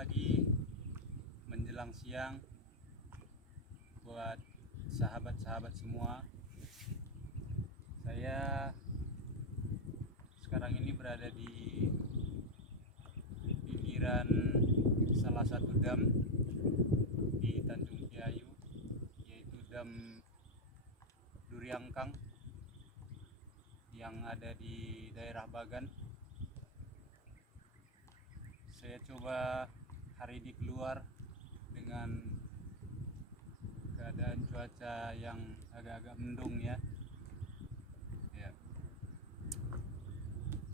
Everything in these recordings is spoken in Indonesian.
pagi menjelang siang buat sahabat-sahabat semua. Saya sekarang ini berada di pinggiran salah satu dam di Tanjung Kiayu, yaitu Dam Duriangkang yang ada di daerah Bagan. Saya coba hari ini keluar dengan keadaan cuaca yang agak-agak mendung ya.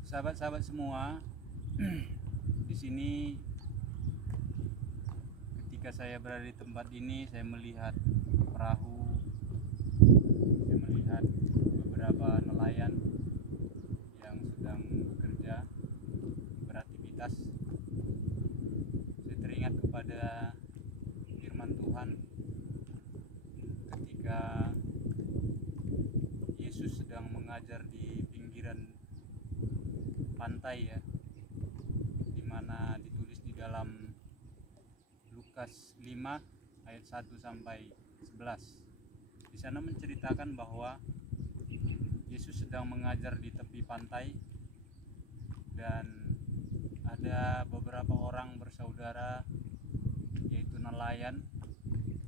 Sahabat-sahabat semua, di sini ketika saya berada di tempat ini, saya melihat perahu, saya melihat beberapa nelayan yang sedang bekerja, beraktivitas. Saya teringat kepada firman Tuhan ketika Yesus sedang mengajar di pinggiran pantai ya, di mana ditulis di dalam Lukas 5 ayat 1 sampai 11. Di sana menceritakan bahwa Yesus sedang mengajar di tepi pantai dan ada beberapa orang bersaudara, yaitu nelayan,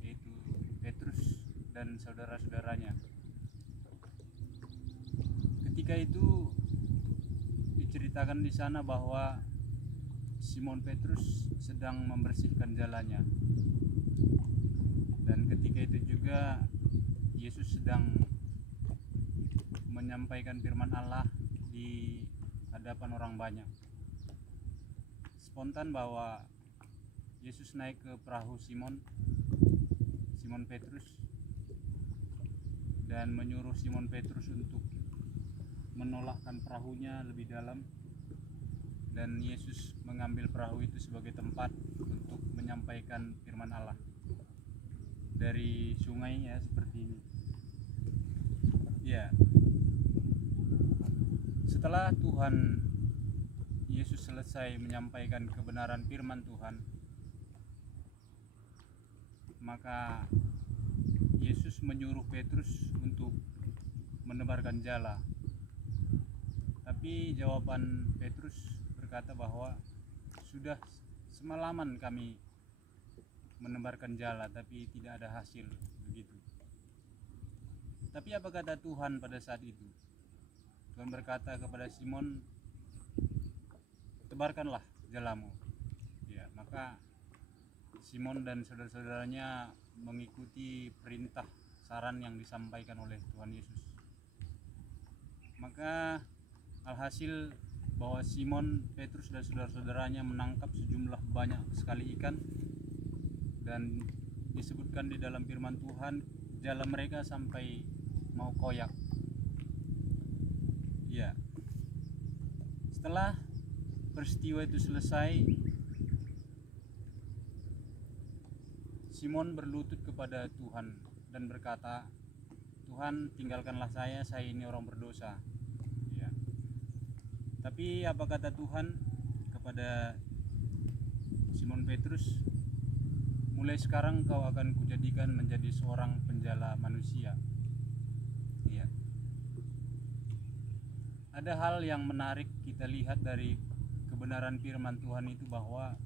yaitu Petrus dan saudara-saudaranya. Ketika itu diceritakan di sana bahwa Simon Petrus sedang membersihkan jalannya, dan ketika itu juga Yesus sedang menyampaikan firman Allah di hadapan orang banyak. Spontan bahwa Yesus naik ke perahu Simon Petrus dan menyuruh Simon Petrus untuk menolakkan perahunya lebih dalam, dan Yesus mengambil perahu itu sebagai tempat untuk menyampaikan firman Allah dari sungai ya, seperti ini ya. Setelah Tuhan Yesus selesai menyampaikan kebenaran firman Tuhan, maka Yesus menyuruh Petrus untuk menebarkan jala. Tapi jawaban Petrus berkata bahwa sudah semalaman kami menebarkan jala tapi tidak ada hasil, begitu. Tapi apa kata Tuhan pada saat itu? Tuhan berkata kepada Simon, tebarkanlah jalamu. Ya, maka Simon dan saudara-saudaranya mengikuti perintah saran yang disampaikan oleh Tuhan Yesus. Maka alhasil bahwa Simon Petrus dan saudara-saudaranya menangkap sejumlah banyak sekali ikan, dan disebutkan di dalam firman Tuhan jala mereka sampai mau koyak. Ya. Setelah peristiwa itu selesai, Simon berlutut kepada Tuhan dan berkata, Tuhan, tinggalkanlah saya ini orang berdosa. Ya. Tapi apa kata Tuhan kepada Simon Petrus? Mulai sekarang kau akan kujadikan menjadi seorang penjala manusia. Ya. Ada hal yang menarik kita lihat dari kebenaran firman Tuhan itu, bahwa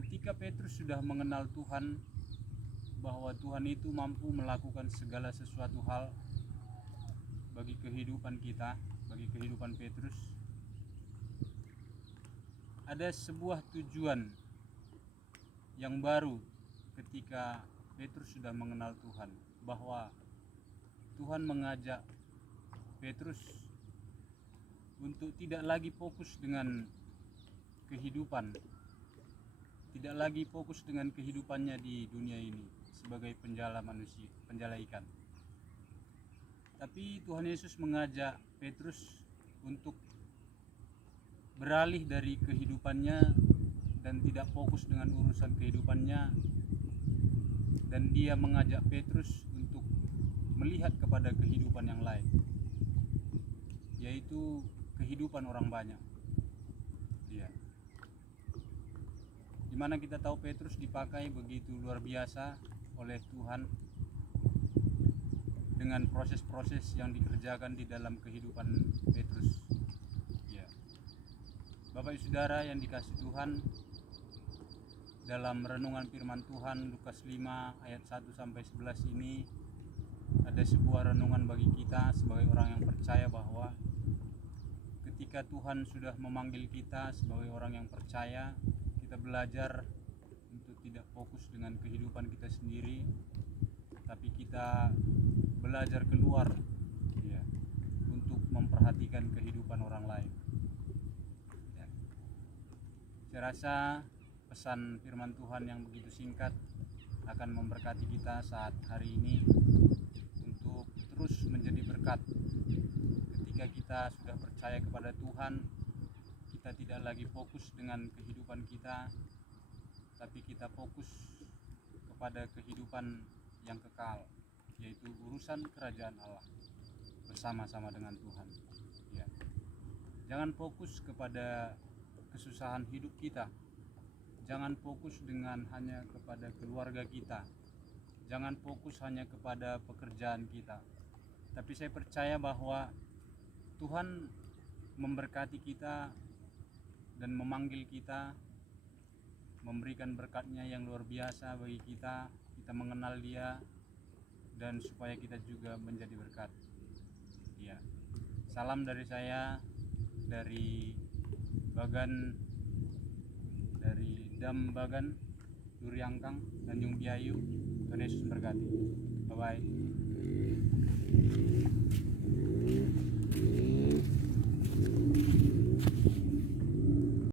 ketika Petrus sudah mengenal Tuhan, bahwa Tuhan itu mampu melakukan segala sesuatu hal bagi kehidupan kita, bagi kehidupan Petrus, ada sebuah tujuan yang baru ketika Petrus sudah mengenal Tuhan, bahwa Tuhan mengajak Petrus untuk tidak lagi fokus dengan kehidupan, tidak lagi fokus dengan kehidupannya di dunia ini sebagai penjala manusia, penjala ikan. Tapi Tuhan Yesus mengajak Petrus untuk beralih dari kehidupannya dan tidak fokus dengan urusan kehidupannya, dan dia mengajak Petrus untuk melihat kepada kehidupan yang lain, yaitu kehidupan orang banyak. Ya. Dimana kita tahu Petrus dipakai begitu luar biasa oleh Tuhan dengan proses-proses yang dikerjakan di dalam kehidupan Petrus. Ya. Bapak Ibu Saudara yang dikasih Tuhan, dalam renungan firman Tuhan Lukas 5 ayat 1 sampai 11 ini ada sebuah renungan bagi kita sebagai orang yang percaya bahwa ketika Tuhan sudah memanggil kita sebagai orang yang percaya, kita belajar untuk tidak fokus dengan kehidupan kita sendiri, tapi kita belajar keluar, ya, untuk memperhatikan kehidupan orang lain. Ya. Saya rasa pesan firman Tuhan yang begitu singkat akan memberkati kita saat hari ini untuk terus menjadi berkat. Ketika kita sudah percaya kepada Tuhan, kita tidak lagi fokus dengan kehidupan kita, tapi kita fokus kepada kehidupan yang kekal, yaitu urusan kerajaan Allah bersama-sama dengan Tuhan. Ya. Jangan fokus kepada kesusahan hidup kita. Jangan fokus dengan hanya kepada keluarga kita. Jangan fokus hanya kepada pekerjaan kita. Tapi saya percaya bahwa Tuhan memberkati kita dan memanggil kita, memberikan berkat-Nya yang luar biasa bagi kita. Kita mengenal Dia dan supaya kita juga menjadi berkat. Ya. Salam dari saya, dari Dam Bagan, Duriangkang, Tanjung Biayu. Tuhan Yesus memberkati. Bye bye.